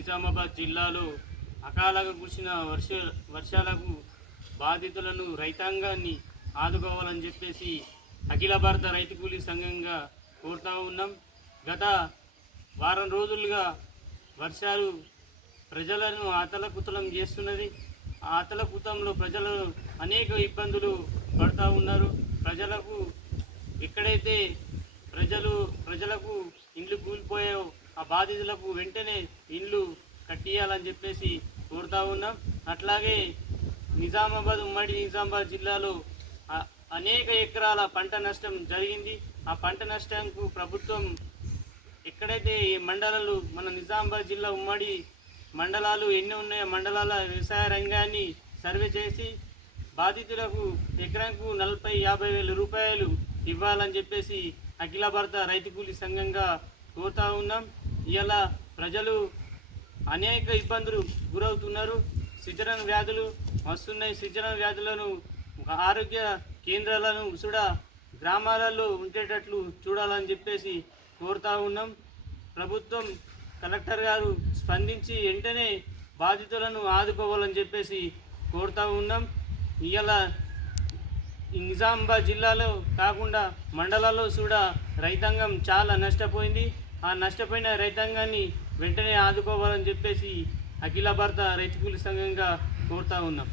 నిజామాబాద్ జిల్లాలో అకాలంగా కురిసిన వర్షాలకు బాధితులను రైతాంగాన్ని ఆదుకోవాలని చెప్పేసి అఖిల భారత రైతు కూలీ సంఘంగా కోరుతూ ఉన్నాం. గత వారం రోజులుగా వర్షాలు ప్రజలను అతలకుతలం చేస్తున్నది. ఆ అతలకుతంలో ప్రజలు అనేక ఇబ్బందులు పడుతూ ఉన్నారు. ప్రజలకు ఎక్కడైతే ప్రజలకు ఇండ్లు కూలిపోయాయో ఆ బాధితులకు వెంటనే ఇండ్లు కట్టియాలని చెప్పేసి కోరుతూ ఉన్నాం. అట్లాగే ఉమ్మడి నిజామాబాద్ జిల్లాలో అనేక ఎకరాల పంట నష్టం జరిగింది. ఆ పంట నష్టంకు ప్రభుత్వం ఎక్కడైతే మండలాలు మన నిజామాబాద్ జిల్లా ఉమ్మడి మండలాలు ఎన్ని ఉన్నాయో మండలాల వ్యవసాయ రంగాన్ని సర్వే చేసి బాధితులకు ఎకరాకు 40-50 వేల రూపాయలు ఇవ్వాలని చెప్పేసి అఖిల భారత రైతు కూలీ సంఘంగా కోరుతూ ఉన్నాం. ఇలా ప్రజలు అనేక ఇబ్బందులు గురవుతున్నారు. సిజరన్ వ్యాధులు వస్తున్నాయి. సిజరన్ వ్యాధులను ఆరోగ్య కేంద్రాలను కూడా గ్రామాలలో ఉండేటట్లు చూడాలని చెప్పేసి కోరుతూ ఉన్నాం. ప్రభుత్వం కలెక్టర్ గారు స్పందించి వెంటనే బాధితులను ఆదుకోవాలని చెప్పేసి కోరుతూ ఉన్నాం. ఇలా నిజామాబాద్ జిల్లాలో కాకుండా మండలాల్లో కూడా రైతాంగం చాలా నష్టపోయింది. ఆ నష్టపోయిన రైతాంగాన్ని వెంటనే ఆదుకోవాలని చెప్పేసి అఖిల భారత రైతు కూలీ సంఘంగా కోరుతూ ఉన్నాం.